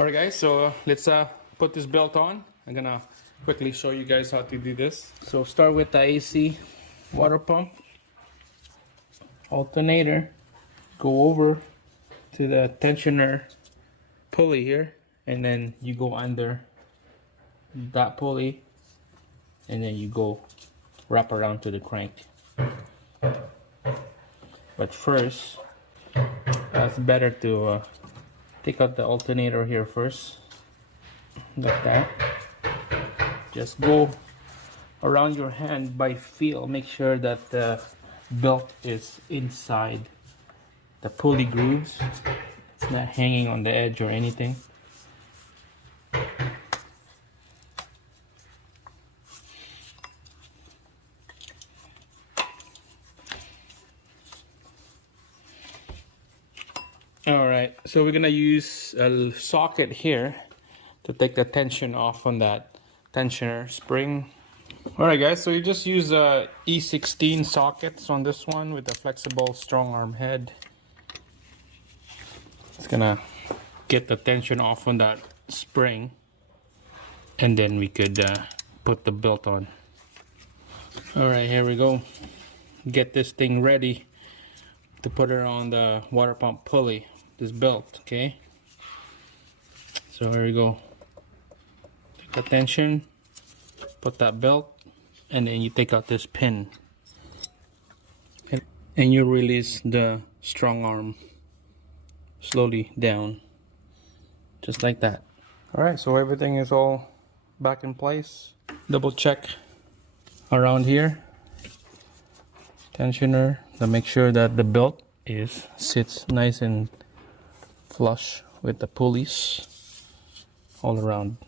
Alright guys, so let's put this belt on. I'm gonna quickly show you guys how to do this. So start with the AC water pump, alternator, go over to the tensioner pulley here, and then you go under that pulley, and then you go wrap around to the crank. But first, it's better to take out the alternator here first, like that. Just go around your hand by feel. Make sure that the belt is inside the pulley grooves. It's not hanging on the edge or anything. Alright, so we're gonna use a socket here to take the tension off on that tensioner spring. Alright guys, so you just use E16 sockets on this one with a flexible strong arm head. It's gonna get the tension off on that spring, and then we could put the belt on. Alright, here we go. Get this thing ready to put it on the water pump pulley, this belt, okay? So here we go. Take the tension, put that belt, and then you take out this pin. And you release the strong arm slowly down, just like that. Alright, so everything is all back in place. Double check around here. Tensioner, to make sure that the belt sits nice and flush with the pulleys all around.